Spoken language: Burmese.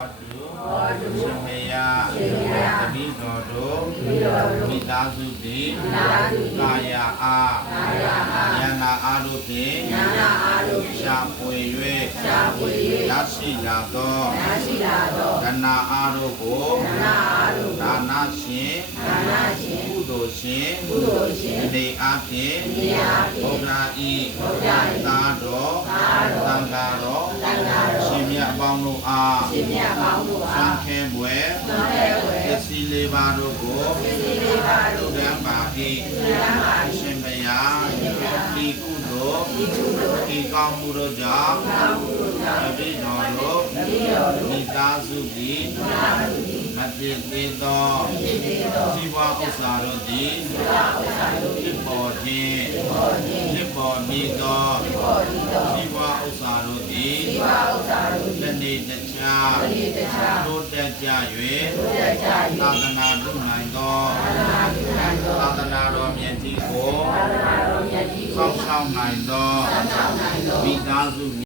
ရှင်မေယတတိတော်တို့မိသားစုသည်ကာယအားဉာဏအားတို့ဖြင့်ရှာဖွေ၍ရရှိလာသောကဏအားတို့ကိုဒါနရှင်ကုသိုလ်ရှင်အနေအားဖြင့်ဘုရားဤသာတော်သံဃာတော်ရှင်မြတ်အပေါင်းတို့အားသံခဲဘွယ်ပစ္စည်းလေးပါးတို့ကိုတံပါ၏ရှင်ဘုရားဤကုသိုလ်ဤကောင်းမှုတို့ကြောင့်တပိတော်တို့မိသားစုသည်မဖြစ်သေးသောဇီဝဥစ္စာတို့သည်ဖြစ်ပေါ်ခြင်းဖြစ်ပေါ်မည်သောဇီဝဥစ္စာတို့သည်တနေ့တခြားတိုးတက်ကြ၍သာသနာပြုနိုင်သောသာသနာတော်မြတ်ကြီးကိုစောင့်ရှောက်နိုင်သောမိသားစု